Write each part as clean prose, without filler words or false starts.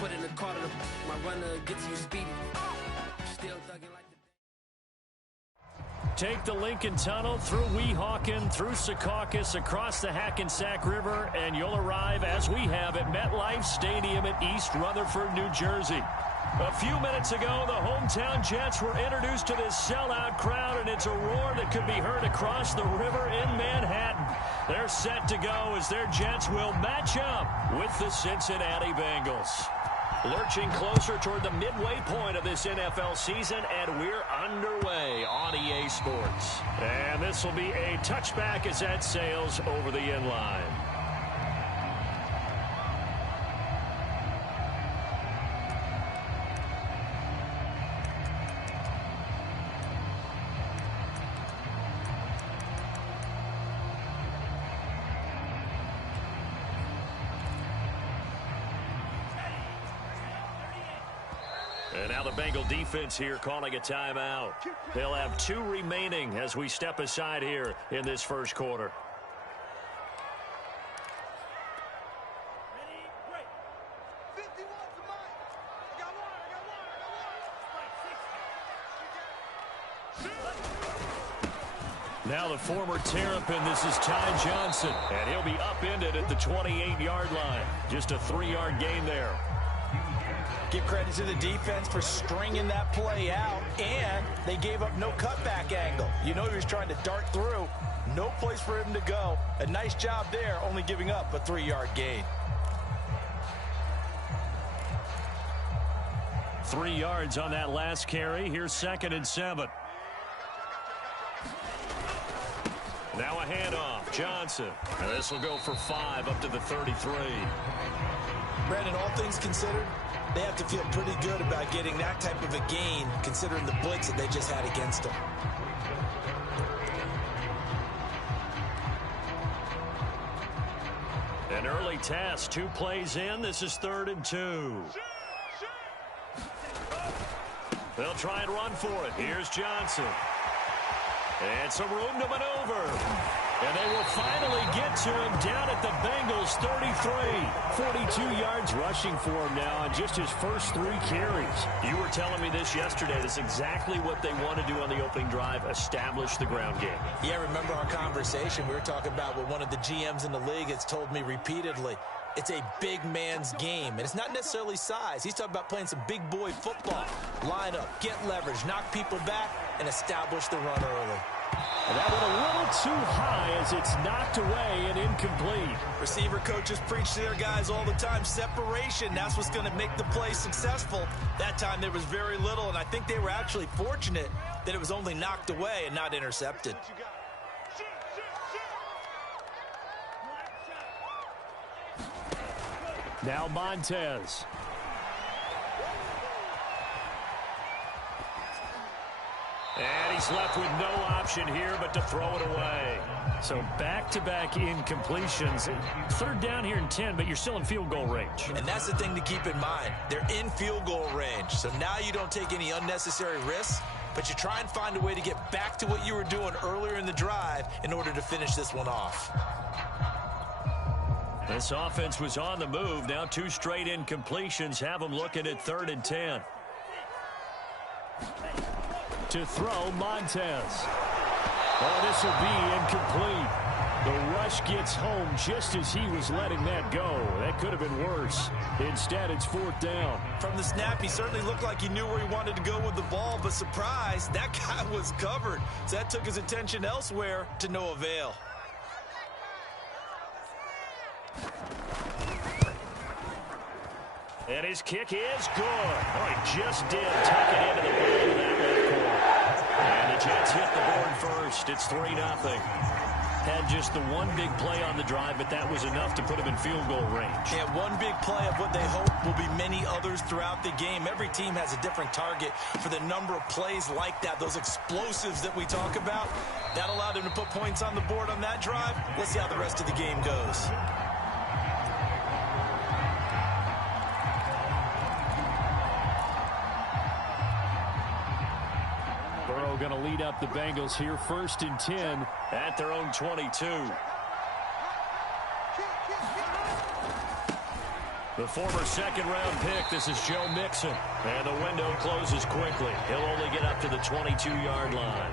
Put in the car to my runner, gets you speedy. Still thugging like the... Take the Lincoln Tunnel through Weehawken, through Secaucus, across the Hackensack River, and you'll arrive, as we have, at MetLife Stadium at East Rutherford, New Jersey. A few minutes ago, the hometown Jets were introduced to this sellout crowd, and it's a roar that could be heard across the river in Manhattan. They're set to go as their Jets will match up with the Cincinnati Bengals. Lurching closer toward the midway point of this NFL season, and we're underway on EA Sports. And this will be a touchback as that sails over the end line. And now the Bengal defense here calling a timeout. They'll have 2 remaining as we step aside here in this first quarter. Now the former Terrapin, this is Ty Johnson, and he'll be upended at the 28-yard line. Just a 3-yard gain there. Give credit to the defense for stringing that play out, and they gave up no cutback angle. You know he was trying to dart through. No place for him to go. A nice job there, only giving up a 3-yard gain. 3 yards on that last carry. Here's 2nd and 7. Now a handoff. Johnson. And this will go for 5 up to the 33. Brandon, all things considered, they have to feel pretty good about getting that type of a gain, considering the blitz that they just had against them. An early test, 2 plays in. This is 3rd and 2. They'll try and run for it. Here's Johnson. And some room to maneuver. And they will finally get to him down at the Bengals 33. 42 yards rushing for him now on just his first 3 carries. You were telling me this yesterday. That's exactly what they want to do on the opening drive, establish the ground game. Yeah, remember our conversation. We were talking about what one of the GMs in the league has told me repeatedly. It's a big man's game, and it's not necessarily size. He's talking about playing some big boy football. Line up, get leverage, knock people back, and establish the run early. And that went a little too high as it's knocked away and incomplete. Receiver coaches preach to their guys all the time. Separation, that's what's going to make the play successful. That time there was very little, and I think they were actually fortunate that it was only knocked away and not intercepted. Now Montez. And he's left with no option here but to throw it away. So back-to-back incompletions. 3rd down here and 10, but you're still in field goal range. And that's the thing to keep in mind. They're in field goal range. So now you don't take any unnecessary risks, but you try and find a way to get back to what you were doing earlier in the drive in order to finish this one off. This offense was on the move. Now 2 straight incompletions have them looking at 3rd and 10. To throw, Montez. Oh, this will be incomplete. The rush gets home just as he was letting that go. That could have been worse. Instead, it's 4th down. From the snap, he certainly looked like he knew where he wanted to go with the ball, but surprise, that guy was covered. So that took his attention elsewhere to no avail. And his kick is good. Oh, he just did tuck it into the back of that left corner. And the Jets hit the board first. It's 3-0. Had just the one big play on the drive, but that was enough to put him in field goal range. Yeah, one big play of what they hope will be many others throughout the game. Every team has a different target for the number of plays like that, those explosives that we talk about. That allowed him to put points on the board on that drive. Let's see how the rest of the game goes. Going to lead up the Bengals here, 1st and 10 at their own 22. The former second-round pick, this is Joe Mixon. And the window closes quickly. He'll only get up to the 22-yard line.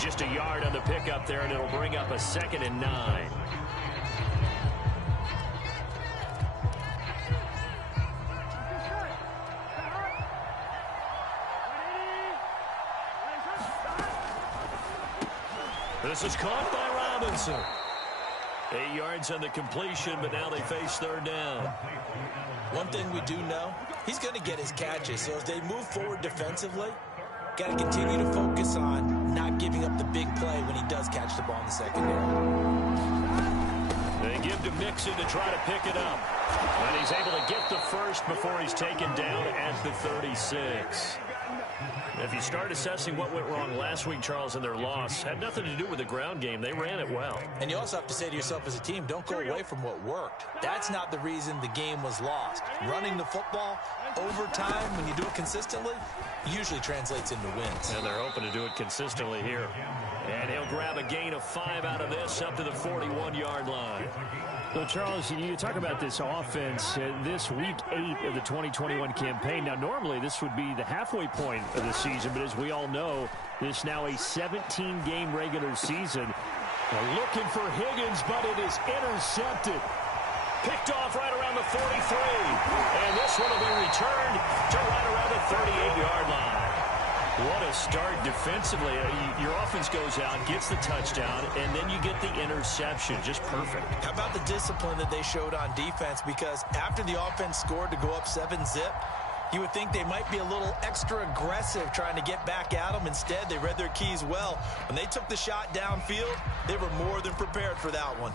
Just a yard on the pickup there, and it'll bring up a 2nd and 9. This is caught by Robinson. 8 yards on the completion, but now they face 3rd down. One thing we do know, he's going to get his catches. So as they move forward defensively, got to continue to focus on not giving up the big play when he does catch the ball in the secondary. They give to Mixon to try to pick it up. And he's able to get the first before he's taken down at the 36. If you start assessing what went wrong last week, Charles, in their loss, had nothing to do with the ground game. They ran it well. And you also have to say to yourself as a team, don't go away from what worked. That's not the reason the game was lost. Running the football over time, when you do it consistently, usually translates into wins. And they're hoping to do it consistently here. And he'll grab a gain of 5 out of this up to the 41-yard line. So, Charles, you talk about this offense, this week 8 of the 2021 campaign. Now, normally this would be the halfway point of the season, but as we all know, this now a 17-game regular season. They're looking for Higgins, but it is intercepted. Picked off right around the 43. And this one will be returned to right around the 38-yard line. What a start defensively. Your offense goes out, gets the touchdown, and then you get the interception. Just perfect. How about the discipline that they showed on defense? Because after the offense scored to go up 7-zip, you would think they might be a little extra aggressive trying to get back at them. Instead, they read their keys well. When they took the shot downfield, they were more than prepared for that one.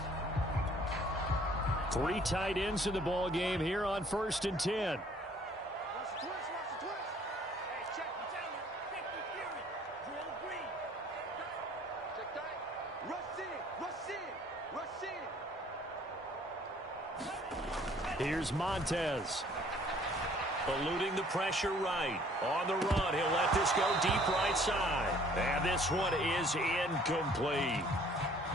3 tight ends in the ball game here on 1st and 10. Here's Montez. Eluding the pressure right. On the run, he'll let this go deep right side. And this one is incomplete.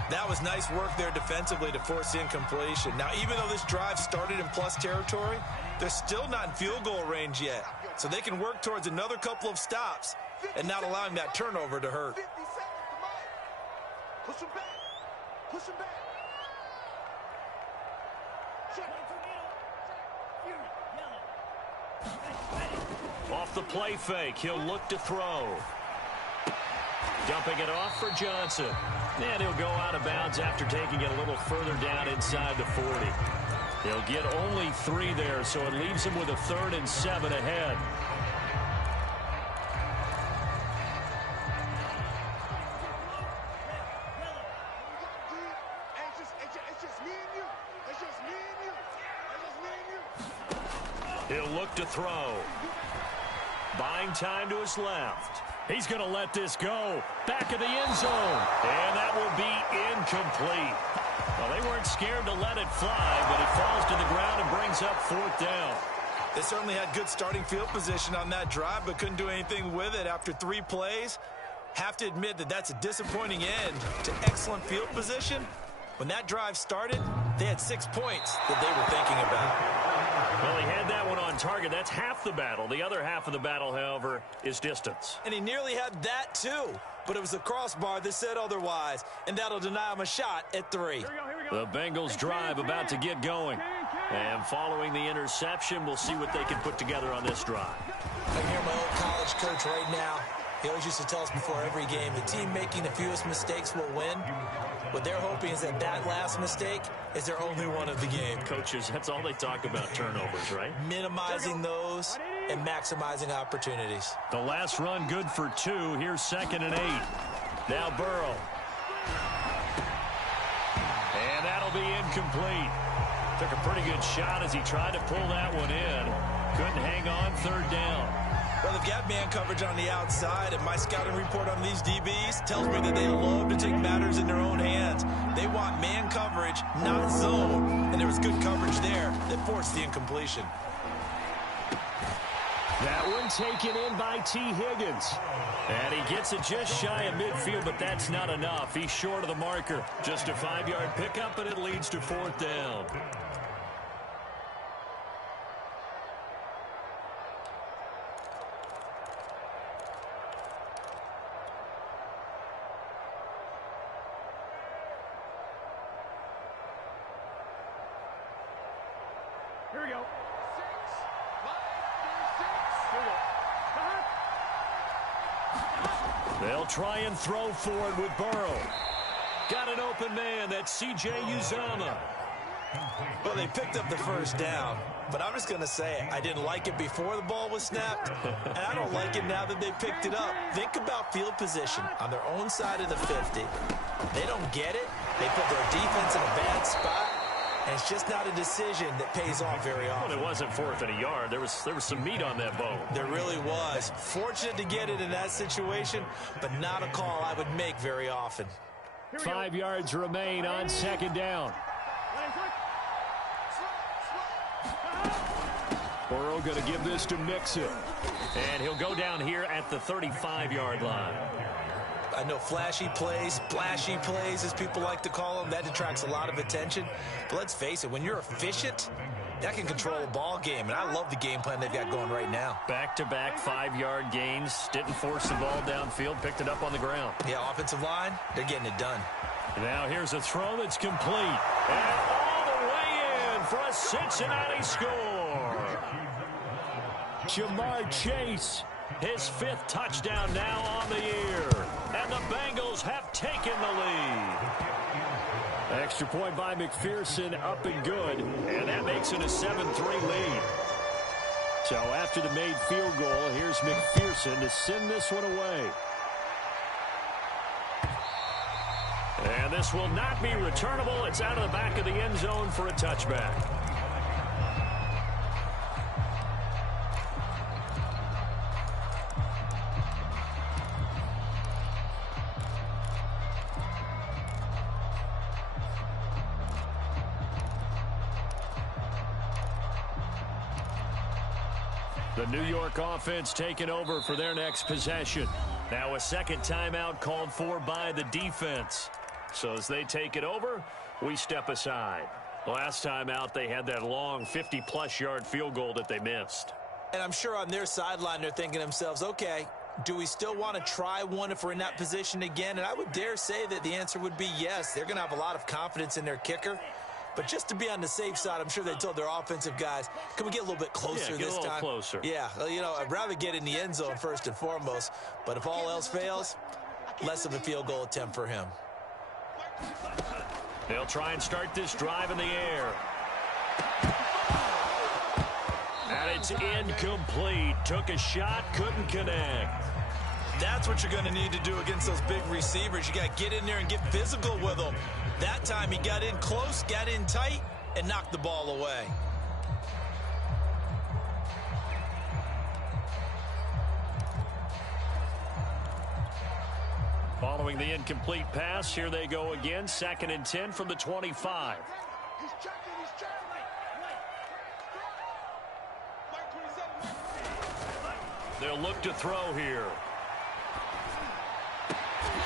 That was nice work there defensively to force incompletion. Now, even though this drive started in plus territory, they're still not in field goal range yet. So they can work towards another couple of stops and not allowing that turnover to hurt. Push him back. Push him back. Off the play fake, he'll look to throw. Dumping it off for Johnson. And he'll go out of bounds after taking it a little further down inside the 40. He'll get only 3 there, so it leaves him with a 3rd and 7 ahead. He'll look to throw. Buying time to his left. He's going to let this go. Back of the end zone. And that will be incomplete. Well, they weren't scared to let it fly, but it falls to the ground and brings up 4th down. They certainly had good starting field position on that drive, but couldn't do anything with it after 3 plays. Have to admit that that's a disappointing end to excellent field position. When that drive started, they had 6 points that they were thinking about. Well, he had that one on target. That's half the battle. The other half of the battle, however, is distance. And he nearly had that, too. But it was the crossbar that said otherwise, and that'll deny him a shot at 3. The Bengals drive about to get going. And following the interception, we'll see what they can put together on this drive. I can hear my old college coach right now. He always used to tell us before every game, the team making the fewest mistakes will win. What they're hoping is that that last mistake is their only one of the game. Coaches, that's all they talk about, turnovers, right? Minimizing those and maximizing opportunities. The last run good for 2. Here's 2nd and 8. Now Burrow. And that'll be incomplete. Took a pretty good shot as he tried to pull that one in. Couldn't hang on. 3rd down. Well, they've got man coverage on the outside, and my scouting report on these DBs tells me that they love to take matters in their own hands. They want man coverage, not zone, and there was good coverage there that forced the incompletion. That one taken in by T. Higgins. And he gets it just shy of midfield, but that's not enough. He's short of the marker. Just a 5-yard pickup, and it leads to 4th down. Here we go. 6, 5, 6. They'll try and throw for it with Burrow. Got an open man. That's C.J. Uzomah. Well, they picked up the first down, but I'm just going to say it. I didn't like it before the ball was snapped, and I don't like it now that they picked it up. Think about field position on their own side of the 50. They don't get it. They put their defense in a bad spot, and it's just not a decision that pays off very often. Well, it wasn't 4th and a yard. There was some meat on that bone. There really was. Fortunate to get it in that situation, but not a call I would make very often. 5 yards remain on 2nd down. Burrow going to give this to Mixon. And he'll go down here at the 35-yard line. I know flashy plays, splashy plays, as people like to call them, that attracts a lot of attention. But let's face it, when you're efficient, that can control a ball game. And I love the game plan they've got going right now. Back-to-back 5-yard gains. Didn't force the ball downfield. Picked it up on the ground. Yeah, offensive line, they're getting it done. Now here's a throw that's complete. And all the way in for a Cincinnati score. Jamar Chase, his 5th touchdown now on the year. And the Bengals have taken the lead. Extra point by McPherson, up and good. And that makes it a 7-3 lead. So after the made field goal, here's McPherson to send this one away. And this will not be returnable. It's out of the back of the end zone for a touchback. The New York offense taking over for their next possession. Now a second timeout called for by the defense. So as they take it over, we step aside. Last time out, they had that long 50-plus yard field goal that they missed. And I'm sure on their sideline, they're thinking to themselves, okay, do we still want to try one if we're in that position again? And I would dare say that the answer would be yes. They're going to have a lot of confidence in their kicker. But just to be on the safe side, I'm sure they told their offensive guys, can we get a little bit closer this time? Yeah, get a little closer. Yeah, you know, I'd rather get in the end zone first and foremost. But if all else fails, less of a field goal attempt for him. They'll try and start this drive in the air. And it's incomplete. Took a shot, couldn't connect. That's what you're going to need to do against those big receivers. You got to get in there and get physical with them. That time he got in close, got in tight, and knocked the ball away. Following the incomplete pass, here they go again. 2nd and 10 from the 25. He's checking, he's checking. They'll look to throw here.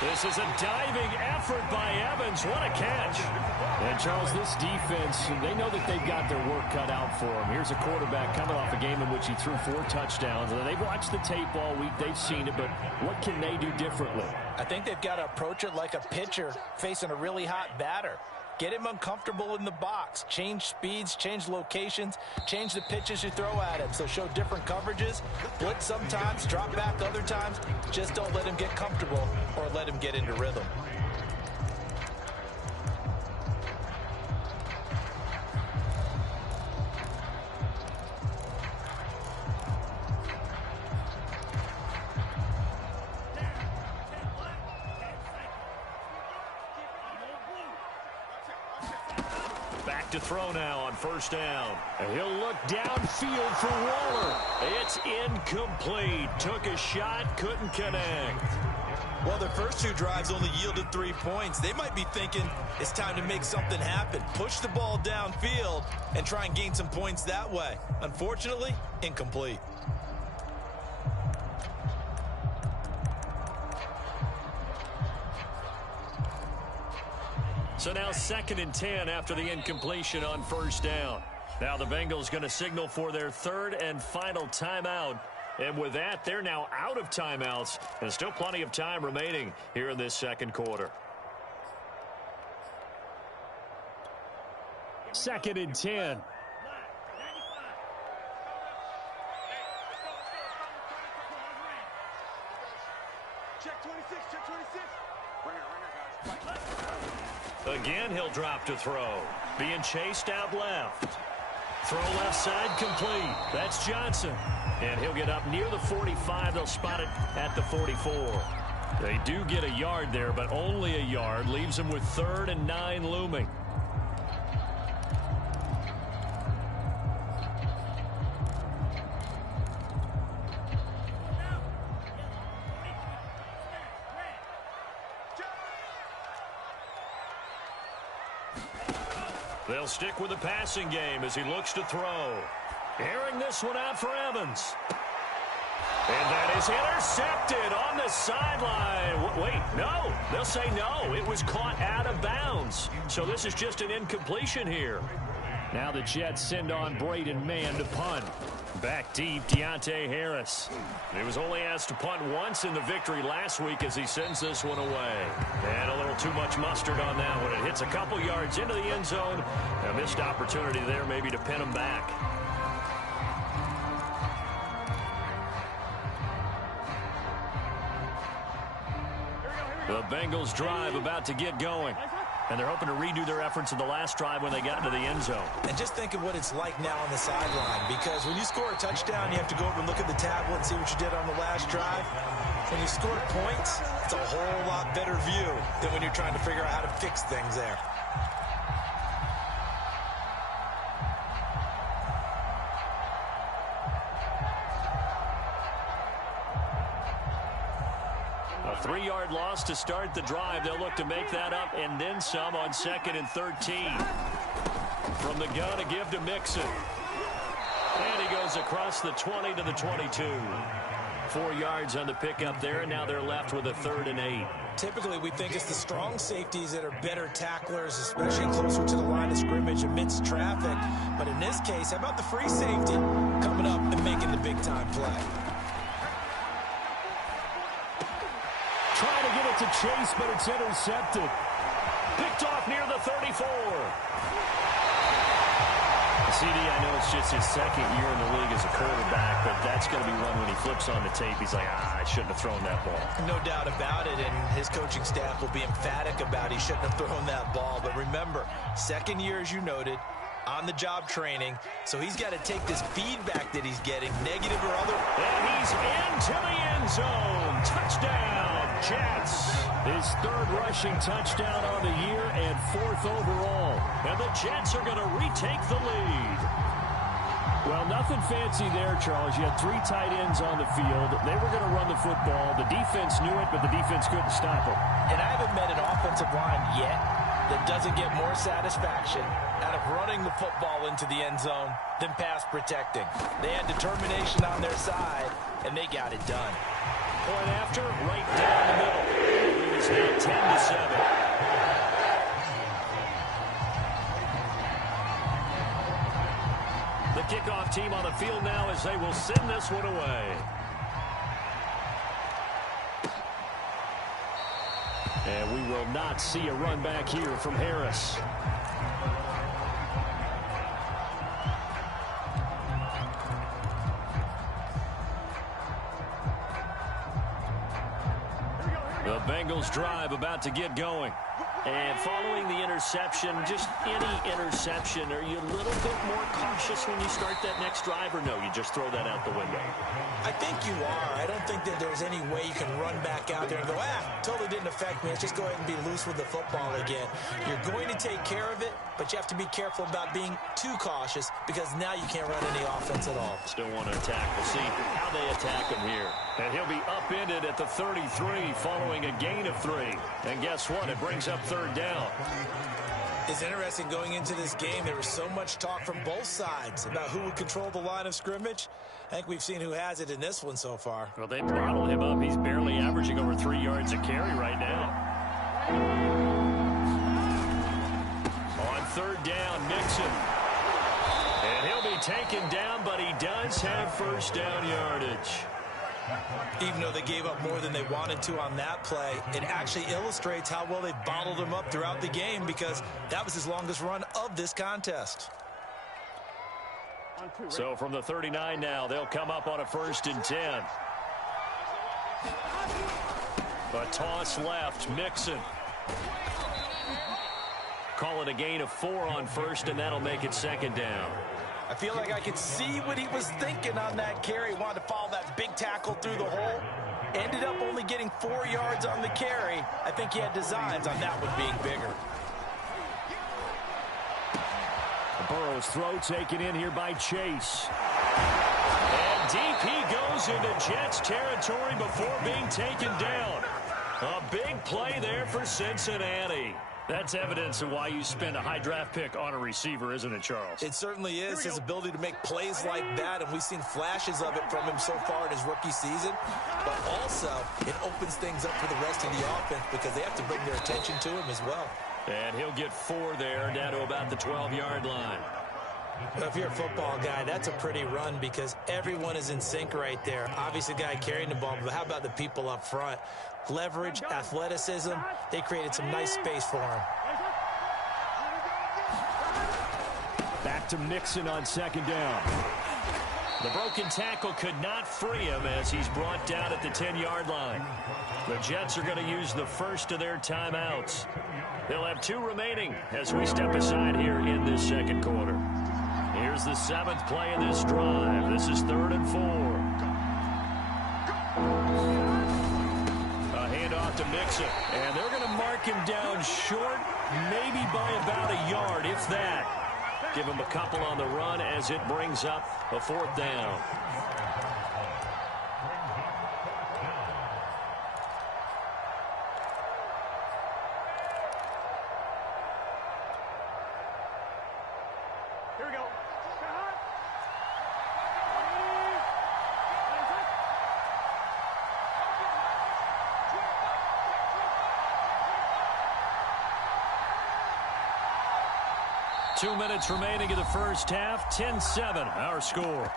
This is a diving effort by Evans. What a catch. And, Charles, this defense, they know that they've got their work cut out for them. Here's a quarterback coming off a game in which he threw 4 touchdowns. And they've watched the tape all week. They've seen it, but what can they do differently? I think they've got to approach it like a pitcher facing a really hot batter. Get him uncomfortable in the box. Change speeds, change locations, change the pitches you throw at him. So show different coverages. Blitz sometimes, drop back other times. Just don't let him get comfortable or let him get into rhythm. To throw now on 1st down. And he'll look downfield for Waller. It's incomplete. Took a shot, couldn't connect. Well, their first 2 drives only yielded 3 points. They might be thinking it's time to make something happen. Push the ball downfield and try and gain some points that way. Unfortunately, incomplete. So now 2nd and 10 after the incompletion on 1st down. Now the Bengals going to signal for their 3rd and final timeout. And with that, they're now out of timeouts. And still plenty of time remaining here in this 2nd quarter. 2nd and 10. Check 26, check 26. Runner, guys. Again, he'll drop to throw. Being chased out left. Throw left side complete. That's Johnson. And he'll get up near the 45. They'll spot it at the 44. They do get a yard there, but only a yard. Leaves them with 3rd and 9 looming. They'll stick with the passing game as he looks to throw. Airing this one out for Evans. And that is intercepted on the sideline. Wait, no. They'll say no. It was caught out of bounds. So this is just an incompletion here. Now the Jets send on Braden Mann to punt. Back deep, Deontay Harris. He was only asked to punt once in the victory last week as he sends this one away. And a little too much mustard on that one. It hits a couple yards into the end zone. A missed opportunity there maybe to pin him back. The Bengals drive about to get going. And they're hoping to redo their efforts in the last drive when they got into the end zone. And just think of what it's like now on the sideline, because when you score a touchdown, you have to go over and look at the tablet and see what you did on the last drive. When you score points, it's a whole lot better view than when you're trying to figure out how to fix things there. A 3-yard loss to start the drive. They'll look to make that up and then some on 2nd and 13. From the gun, a give to Mixon. And he goes across the 20 to the 22. 4 yards on the pickup there, and now they're left with a 3rd and 8. Typically, we think it's the strong safeties that are better tacklers, especially closer to the line of scrimmage amidst traffic. But in this case, how about the free safety coming up and making the big-time play? Trying to get it to Chase, but it's intercepted. Picked off near the 34. CD, I know it's just his 2nd year in the league as a quarterback, but that's going to be one when he flips on the tape. He's like, I shouldn't have thrown that ball. No doubt about it, and his coaching staff will be emphatic about he shouldn't have thrown that ball. But remember, 2nd year, as you noted, on-the-job training, so he's got to take this feedback that he's getting, negative or other. And he's into the end zone. Touchdown, Jets. His 3rd rushing touchdown on the year and 4th overall. And the Jets are going to retake the lead. Well, nothing fancy there, Charles. You had 3 tight ends on the field. They were going to run the football. The defense knew it, but the defense couldn't stop them. And I haven't met an offensive line yet that doesn't get more satisfaction out of running the football into the end zone than pass protecting. They had determination on their side, and they got it done. Point after, right down the middle. It's now 10-7. The kickoff team on the field now as they will send this one away. And we will not see a run back here from Harris. The Bengals drive about to get going. And following the interception, just any interception, are you a little bit more cautious when you start that next drive, or no, you just throw that out the window? I think you are. I don't think that there's any way you can run back out there and go, totally didn't affect me. Let's just go ahead and be loose with the football again. You're going to take care of it, but you have to be careful about being too cautious because now you can't run any offense at all. Still want to attack. We'll see how they attack him here. And he'll be upended at the 33 following a gain of 3. And guess what? It brings up 3rd down. It's interesting going into this game. There was so much talk from both sides about who would control the line of scrimmage. I think we've seen who has it in this one so far. Well, they bottled him up. He's barely averaging over 3 yards a carry right now. On 3rd down, Mixon. And he'll be taken down, but he does have 1st down yardage. Even though they gave up more than they wanted to on that play, it actually illustrates how well they bottled him up throughout the game because that was his longest run of this contest. So from the 39 now, they'll come up on a 1st and 10. A toss left, Mixon. Call it a gain of 4 on first, and that'll make it second down. I feel like I could see what he was thinking on that carry. He wanted to follow that big tackle through the hole. Ended up only getting 4 yards on the carry. I think he had designs on that one being bigger. Burrow's throw taken in here by Chase. And deep he goes into Jets territory before being taken down. A big play there for Cincinnati. That's evidence of why you spend a high draft pick on a receiver, isn't it, Charles? It certainly is. His ability to make plays like that, and we've seen flashes of it from him so far in his rookie season. But also, it opens things up for the rest of the offense because they have to bring their attention to him as well. And he'll get 4 there, down to about the 12-yard line. If you're a football guy, that's a pretty run because everyone is in sync right there. Obviously, the guy carrying the ball, but how about the people up front? Leverage, athleticism, they created some nice space for him. Back to Mixon on second down. The broken tackle could not free him as he's brought down at the 10-yard line. The Jets are going to use the first of their timeouts. They'll have 2 remaining as we step aside here in this second quarter. Here's the 7th play of this drive. This is 3rd and 4. A handoff to Mixon. And they're going to mark him down short, maybe by about a yard, if that. Give him a couple on the run as it brings up a 4th down. Here we go. 2 minutes remaining in the first half. 10-7, our score.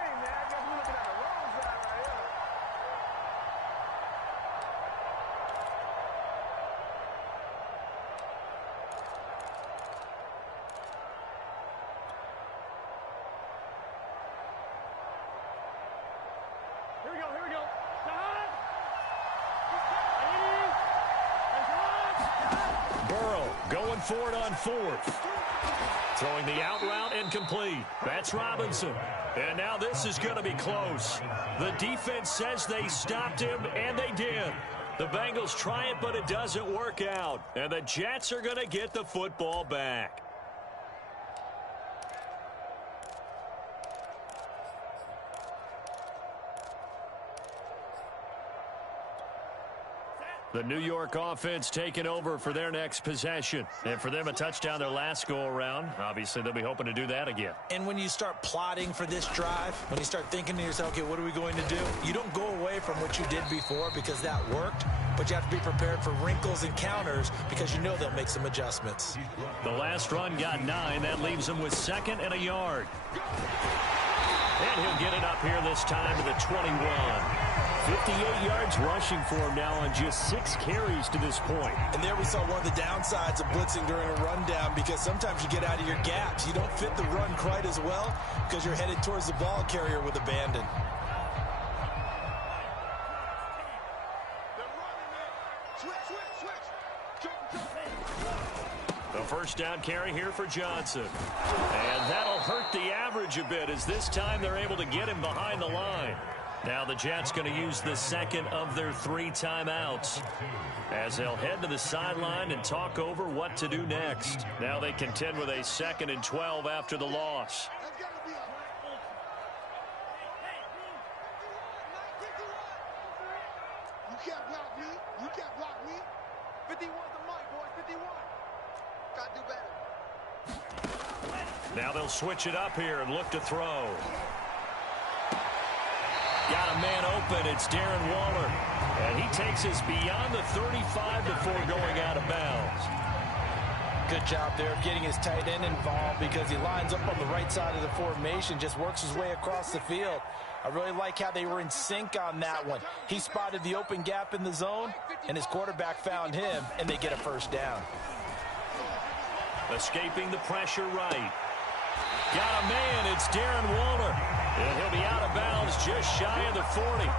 Here we go. Burrow going for it on 4th. Throwing the out route incomplete. That's Robinson. And now this is going to be close. The defense says they stopped him, and they did. The Bengals try it, but it doesn't work out. And the Jets are going to get the football back. The New York offense taking over for their next possession. And for them, a touchdown their last go-around. Obviously, they'll be hoping to do that again. And when you start plotting for this drive, when you start thinking to yourself, okay, what are we going to do? You don't go away from what you did before because that worked, but you have to be prepared for wrinkles and counters because you know they'll make some adjustments. The last run got 9. That leaves him with 2nd and a yard. And he'll get it up here this time to the 21. 58 yards rushing for him now on just 6 carries to this point. And there we saw one of the downsides of blitzing during a rundown because sometimes you get out of your gaps. You don't fit the run quite as well because you're headed towards the ball carrier with abandon. The first down carry here for Johnson. And that'll hurt the average a bit as this time they're able to get him behind the line. Now the Jets going to use the second of their 3 timeouts as they'll head to the sideline and talk over what to do next. Now they contend with a 2nd and 12 after the loss. You can't block me. You can't block me. 51 the mic, boy. 51. Gotta do better. Now they'll switch it up here and look to throw. Got a man open. It's Darren Waller. And he takes us beyond the 35 before going out of bounds. Good job there of getting his tight end involved because he lines up on the right side of the formation, just works his way across the field. I really like how they were in sync on that one. He spotted the open gap in the zone, and his quarterback found him, and they get a first down. Escaping the pressure right. Got a man. It's Darren Waller. And he'll be out of bounds just shy of the 40.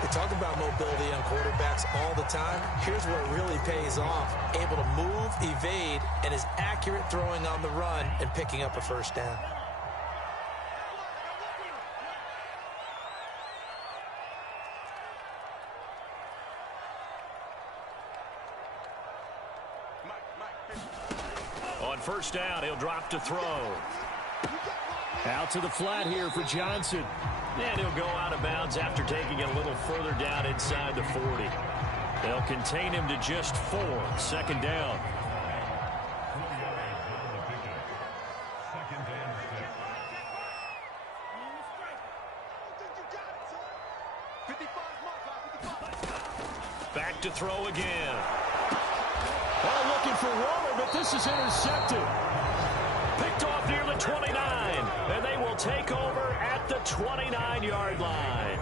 They talk about mobility on quarterbacks all the time. Here's where it really pays off. Able to move, evade, and is accurate throwing on the run and picking up a first down. On first down, he'll drop to throw. Out to the flat here for Johnson. And he'll go out of bounds after taking it a little further down inside the 40. They'll contain him to just 4. Second down. Back to throw again. Oh, looking for Waller, but this is intercepted. Picked off near the 29, and they will take over at the 29-yard line.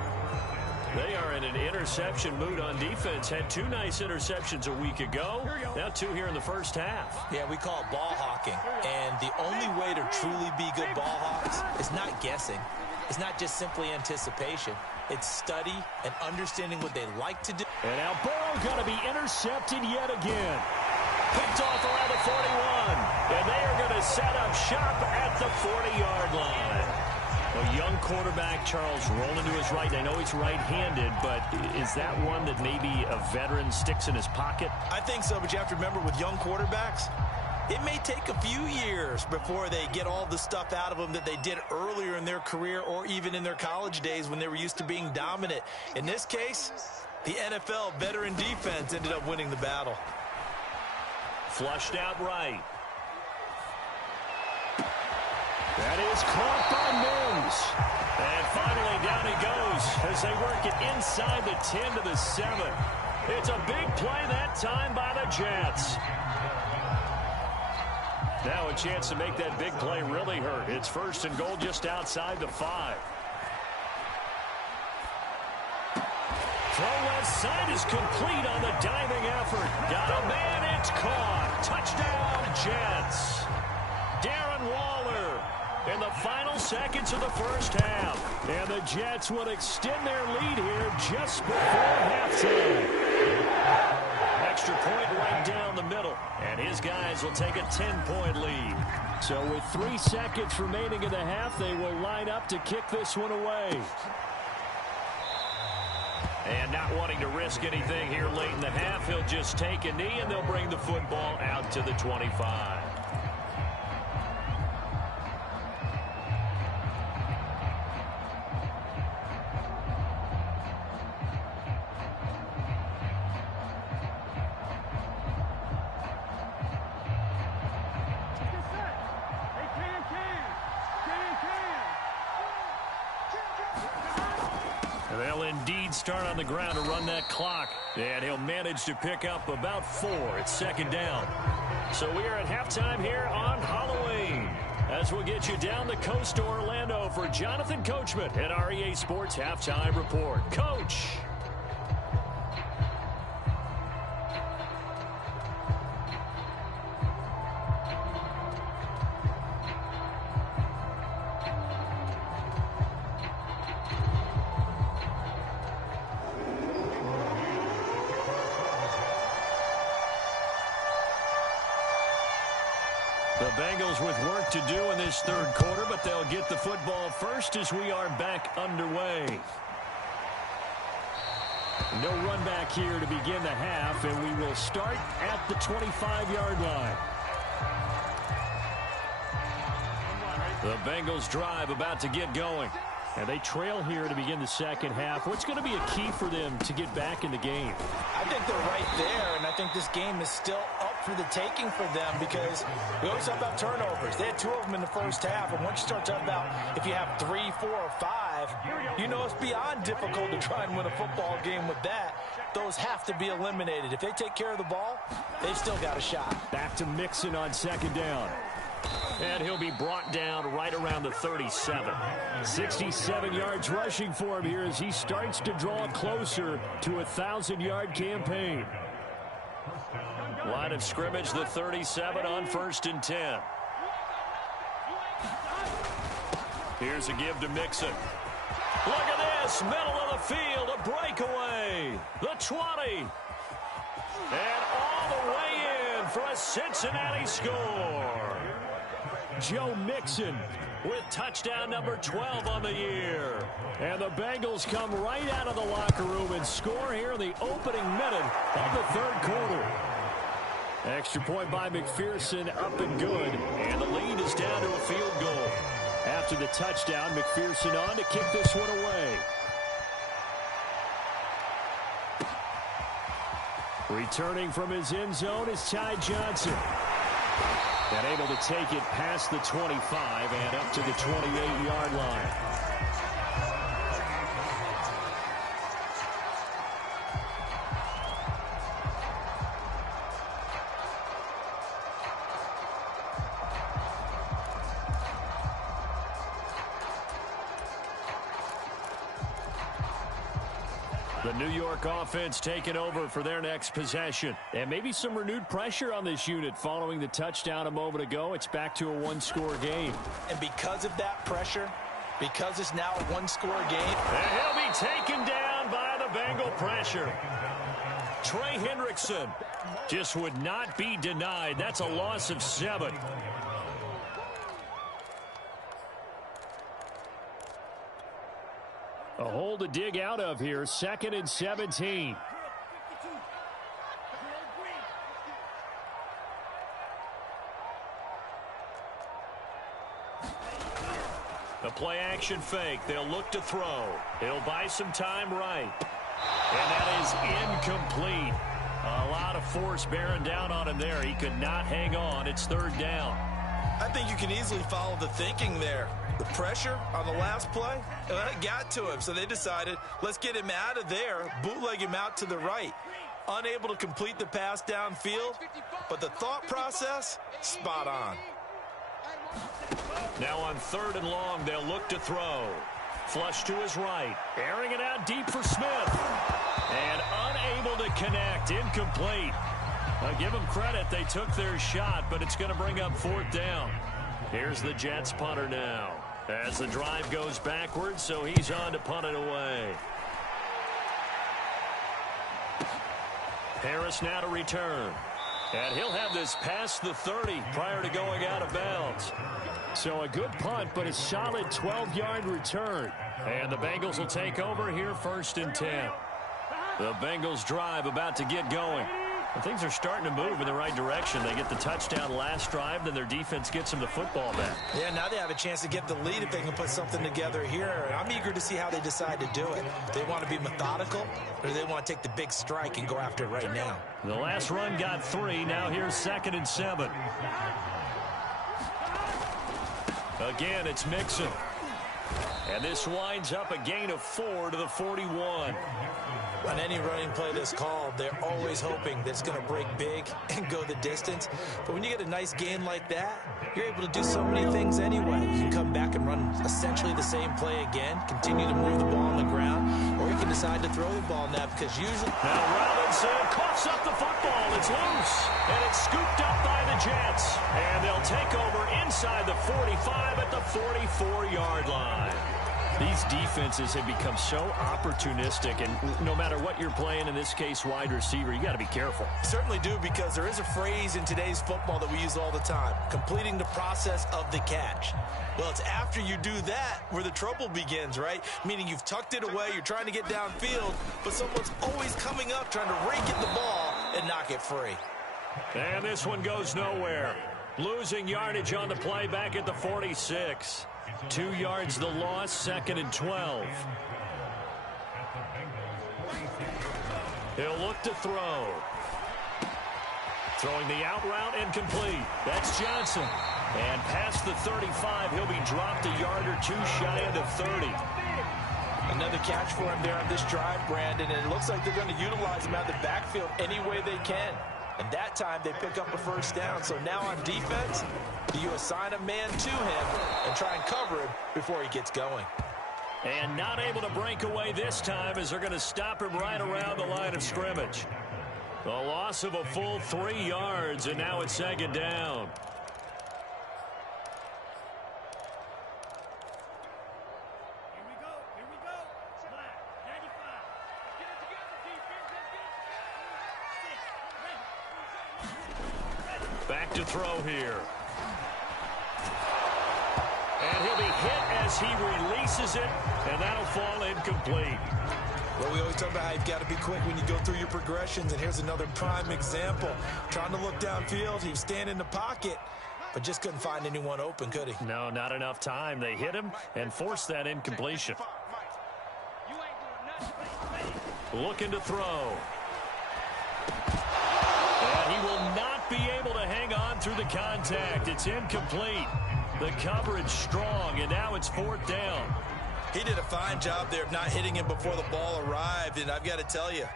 They are in an interception mood on defense. Had 2 nice interceptions a week ago. Now 2 here in the first half. Yeah, we call it ball hawking. And the only way to truly be good ball hawks is not guessing. It's not just simply anticipation. It's study and understanding what they like to do. And now Burrow going to be intercepted yet again. Picked off around the 41. And they are going to set up shop at the 40-yard line. A young quarterback, Charles, rolling to his right. I know he's right-handed, but is that one that maybe a veteran sticks in his pocket? I think so, but you have to remember with young quarterbacks, it may take a few years before they get all the stuff out of them that they did earlier in their career or even in their college days when they were used to being dominant. In this case, the NFL veteran defense ended up winning the battle. Flushed out right. That is caught by Mims. And finally down he goes as they work it inside the 10 to the 7. It's a big play that time by the Jets. Now a chance to make that big play really hurt. It's first and goal just outside the 5. Throw left side is complete on the diving effort. Got a man, it's caught. Touchdown, Jets. Darren Waller in the final seconds of the first half. And the Jets will extend their lead here just before halftime. Extra point right down the middle. And his guys will take a 10-point lead. So with 3 seconds remaining in the half, they will line up to kick this one away. And not wanting to risk anything here late in the half, he'll just take a knee and they'll bring the football out to the 25. They'll indeed start on the ground to run that clock. And he'll manage to pick up about 4 at second down. So we are at halftime here on Halloween. As we'll get you down the coast to Orlando for Jonathan Coachman at REA Sports Halftime Report. Coach. The Bengals with work to do in this third quarter, but they'll get the football first as we are back underway. No run back here to begin the half, and we will start at the 25-yard line. The Bengals drive about to get going. And they trail here to begin the second half. What's going to be a key for them to get back in the game? I think they're right there, and I think this game is still up for the taking for them because we always talk about turnovers. They had 2 of them in the first half, and once you start talking about if you have 3, 4, or 5, you know it's beyond difficult to try and win a football game with that. Those have to be eliminated. If they take care of the ball, they've still got a shot. Back to Mixon on second down. And he'll be brought down right around the 37. 67 yards rushing for him here as he starts to draw closer to a 1,000-yard campaign. Line of scrimmage, the 37 on 1st and 10. Here's a give to Mixon. Look at this, middle of the field, a breakaway. The 20. And all the way in for a Cincinnati score. Joe Mixon with touchdown number 12 on the year. And the Bengals come right out of the locker room and score here in the opening minute of the third quarter. Extra point by McPherson, up and good. And the lead is down to a field goal. After the touchdown, McPherson on to kick this one away. Returning from his end zone is Ty Johnson. And able to take it past the 25 and up to the 28-yard line. The New York offense taking over for their next possession. And maybe some renewed pressure on this unit following the touchdown a moment ago. It's back to a one-score game. And because of that pressure, because it's now a one-score game. And he'll be taken down by the Bengal pressure. Trey Hendrickson just would not be denied. That's a loss of 7. A hole to dig out of here. 2nd and 17. The play action fake. They'll look to throw. He'll buy some time right. And that is incomplete. A lot of force bearing down on him there. He could not hang on. It's 3rd down. I think you can easily follow the thinking there. The pressure on the last play, it got to him. So they decided, let's get him out of there, bootleg him out to the right. Unable to complete the pass downfield, but the thought process, spot on. Now on 3rd and long, they'll look to throw. Flush to his right. Airing it out deep for Smith. And unable to connect. Incomplete. I'll give them credit. They took their shot, but it's going to bring up 4th down. Here's the Jets punter now. As the drive goes backwards, so he's on to punt it away. Harris now to return. And he'll have this past the 30 prior to going out of bounds. So a good punt, but a solid 12-yard return. And the Bengals will take over here 1st and 10. The Bengals drive about to get going. And things are starting to move in the right direction. They get the touchdown last drive, then their defense gets them the football back. Yeah, now they have a chance to get the lead if they can put something together here. And I'm eager to see how they decide to do it. They want to be methodical, or do they want to take the big strike and go after it right now? The last run got 3. Now here's 2nd and 7. Again, it's Mixon. And this winds up a gain of 4 to the 41. On any running play that's called, they're always hoping that it's going to break big and go the distance. But when you get a nice gain like that, you're able to do so many things anyway. You can come back and run essentially the same play again, continue to move the ball on the ground, or you can decide to throw the ball now because usually... Now Robinson coughs up the football. It's loose, and it's scooped up by the Jets. And they'll take over inside the 45 at the 44-yard line. These defenses have become so opportunistic, and no matter what you're playing, in this case wide receiver, you got to be careful. Certainly do, because there is a phrase in today's football that we use all the time, completing the process of the catch. Well, it's after you do that where the trouble begins, right? Meaning you've tucked it away, you're trying to get downfield, but someone's always coming up trying to rake at the ball and knock it free. And this one goes nowhere. Losing yardage on the play back at the 46. 2 yards the loss, 2nd and 12. He'll look to throw. Throwing the out route, incomplete. That's Johnson. And past the 35, he'll be dropped a yard or 2 shy of the 30. Another catch for him there on this drive, Brandon, and it looks like they're going to utilize him out of the backfield any way they can. And that time they pick up a 1st down. So now on defense, do you assign a man to him and try and cover him before he gets going? And not able to break away this time as they're going to stop him right around the line of scrimmage. A loss of a full 3 yards, and now it's 2nd down. to throw here. And he'll be hit as he releases it, and that'll fall incomplete. Well, we always talk about how you've got to be quick when you go through your progressions, and here's another prime example. Trying to look downfield, he was standing in the pocket, but just couldn't find anyone open, could he? No, not enough time. They hit him and forced that incompletion. Looking to throw. And he will not be able to hang on through the contact. It's incomplete. The coverage strong, and now it's 4th down. He did a fine job there of not hitting him before the ball arrived, and I've got to tell you,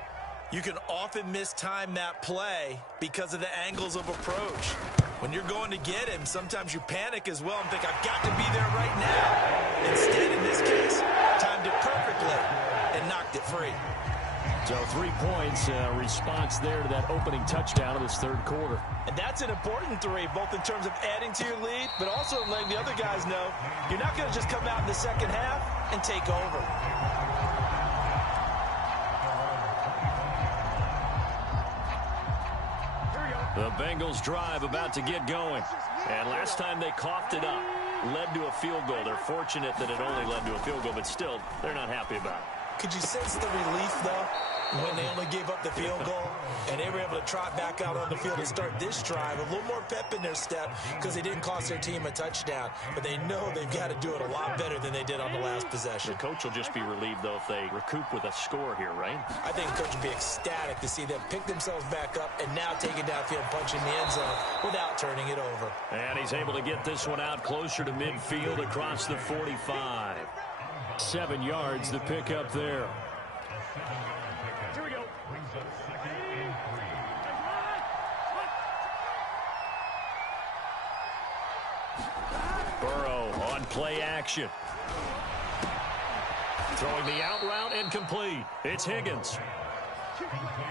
you can often mistime that play because of the angles of approach. When you're going to get him, sometimes you panic as well and think, I've got to be there right now. Instead, in this case, timed it perfectly and knocked it free. So 3 points, response there to that opening touchdown of this 3rd quarter. And that's an important 3, both in terms of adding to your lead, but also letting the other guys know you're not going to just come out in the second half and take over. The Bengals drive about to get going. And last time they coughed it up, led to a field goal. They're fortunate that it only led to a field goal, but still, they're not happy about it. Could you sense the relief, though, when they only gave up the field goal and they were able to trot back out on the field and start this drive? A little more pep in their step because they didn't cost their team a touchdown, but they know they've got to do it a lot better than they did on the last possession. The coach will just be relieved, though, if they recoup with a score here, right? I think the coach would be ecstatic to see them pick themselves back up and now take it downfield, punching the end zone without turning it over. And he's able to get this one out closer to midfield across the 45. 7 yards, the pickup there. Here we go. Burrow on play action. Throwing the out route and complete. It's Higgins.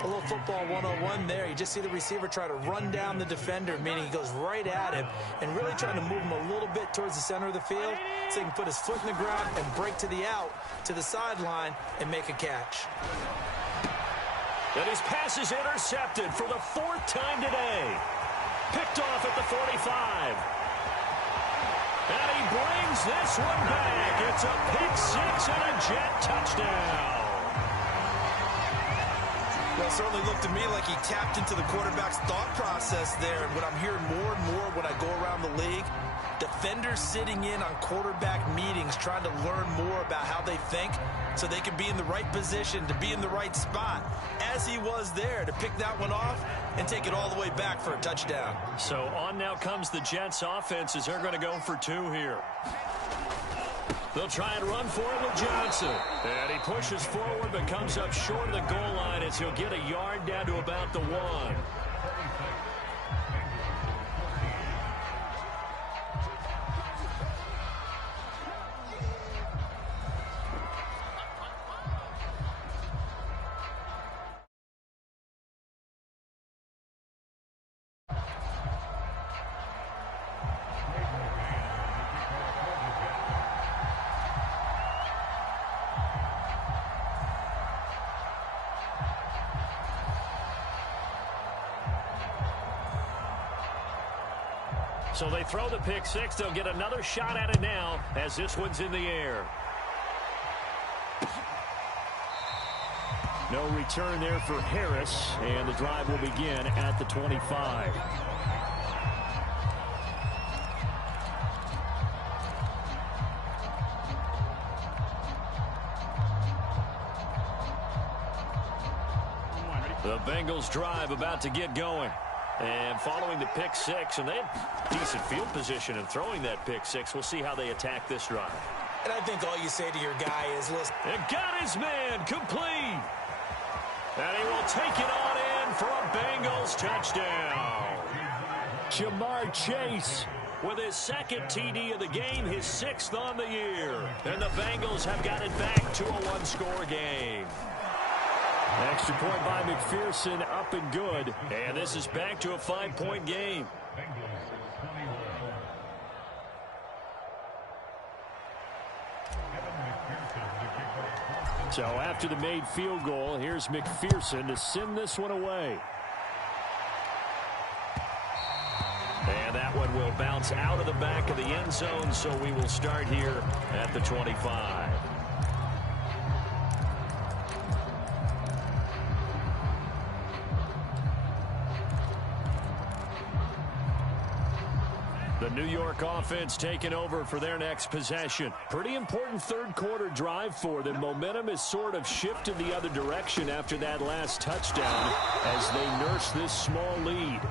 A little football 101 there. You just see the receiver try to run down the defender, meaning he goes right at him and really trying to move him a little bit towards the center of the field so he can put his foot in the ground and break to the out, to the sideline, and make a catch. And his pass is intercepted for the 4th time today. Picked off at the 45. And he brings this one back. It's a pick 6 and a jet touchdown. Well, it certainly looked to me like he tapped into the quarterback's thought process there. And what I'm hearing more and more when I go around the league, defenders sitting in on quarterback meetings trying to learn more about how they think so they can be in the right position to be in the right spot, as he was there to pick that one off and take it all the way back for a touchdown. So on now comes the Jets offense as they're going to go for 2 here. They'll try and run for it with Johnson. And he pushes forward but comes up short of the goal line as he'll get a yard down to about the 1. So they throw the pick 6. They'll get another shot at it now as this one's in the air. No return there for Harris, and the drive will begin at the 25. The Bengals drive about to get going. And following the pick 6, and they had decent field position in throwing that pick 6. We'll see how they attack this drive. And I think all you say to your guy is, listen. And got his man complete. And he will take it on in for a Bengals touchdown. Jamar Chase with his 2nd TD of the game, his 6th on the year. And the Bengals have got it back to a 1-score game. Extra point by McPherson, up and good. And this is back to a 5-point game. So after the made field goal, here's McPherson to send this one away. bounce out of the back of the end zone, so we will start here at the 25. The New York offense taking over for their next possession. Pretty important third quarter drive for them. Momentum has sort of shifted the other direction after that last touchdown as they nurse this small lead.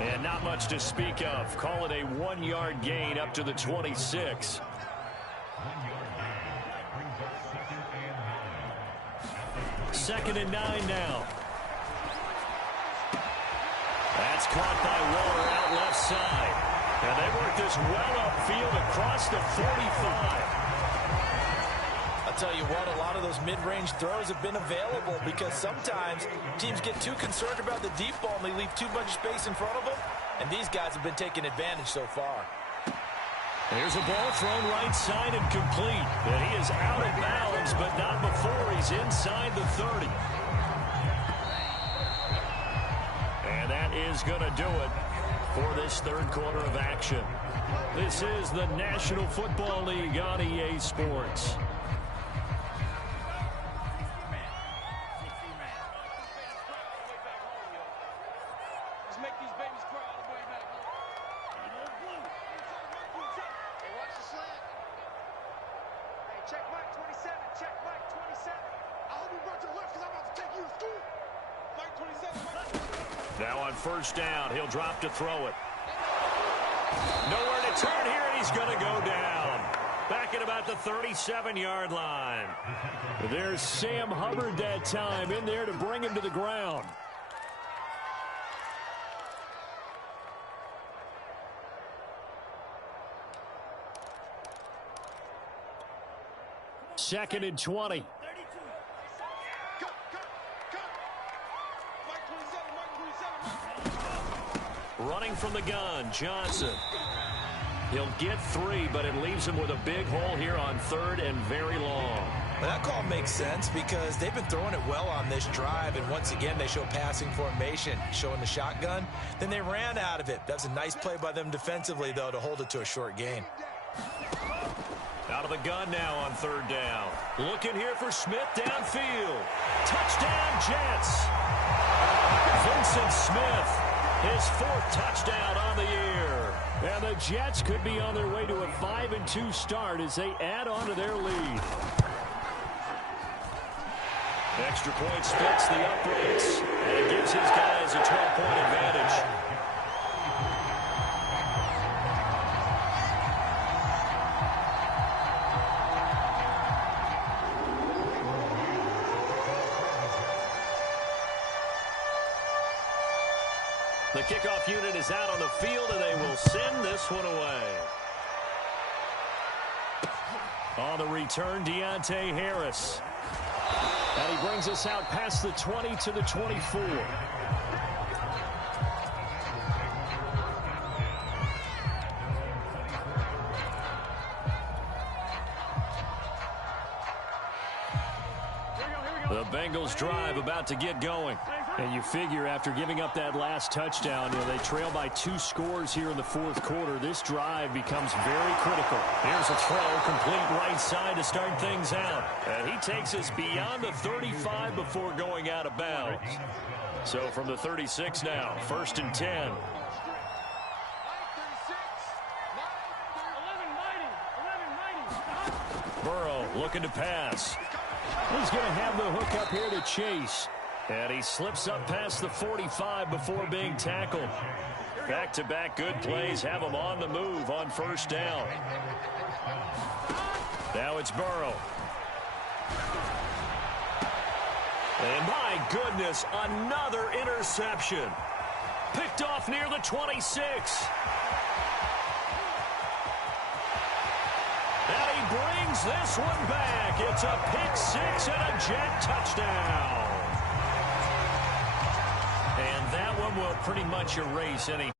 And not much to speak of. Call it a 1-yard gain up to the 26. Second and 9 now. That's caught by Waller out left side. And they work this well upfield across the 45. I'll tell you what, a lot of those mid-range throws have been available because sometimes teams get too concerned about the deep ball and they leave too much space in front of them. And these guys have been taking advantage so far. Here's a ball thrown right side and complete. And he is out of bounds, but not before he's inside the 30. And that is going to do it for this third quarter of action. This is the National Football League on EA Sports. Let's make these babies cry all the way back home. Hey, watch the slant. Hey, check Mike 27. Check Mike 27. I hope you brought your left because I'm about to take you to school. Mike 27. Now on first down, he'll drop to throw it. Nowhere to turn here, and he's going to go down. Back at about the 37-yard line. There's Sam Hubbard that time in there to bring him to the ground. Second and 20. Running from the gun, Johnson. He'll get 3, but it leaves him with a big hole here on third and very long. Well, that call makes sense because they've been throwing it well on this drive, and once again they show passing formation, showing the shotgun. Then they ran out of it. That was a nice play by them defensively, though, to hold it to a short gain. Out of the gun now on third down. Looking here for Smith downfield. Touchdown, Jets. Vincent Smith. His 4th touchdown on the year. And the Jets could be on their way to a 5-2 start as they add on to their lead. Extra point splits the uprights. And it gives his guys a 12-point advantage. The kickoff unit is out on the field, and they will send this one away. On the return, Deontay Harris. And he brings us out past the 20 to the 24. The Bengals drive about to get going. And you figure after giving up that last touchdown, they trail by 2 scores here in the fourth quarter. This drive becomes very critical. Here's a throw, complete right side to start things out. And he takes us beyond the 35 before going out of bounds. So from the 36 now, 1st and 10. Burrow looking to pass. He's going to have the hook up here to Chase. And he slips up past the 45 before being tackled. Back-to-back good plays have him on the move on first down. Now it's Burrow. And my goodness, another interception. Picked off near the 26. And he brings this one back. It's a pick 6 and a Jet touchdown. And that one will pretty much erase any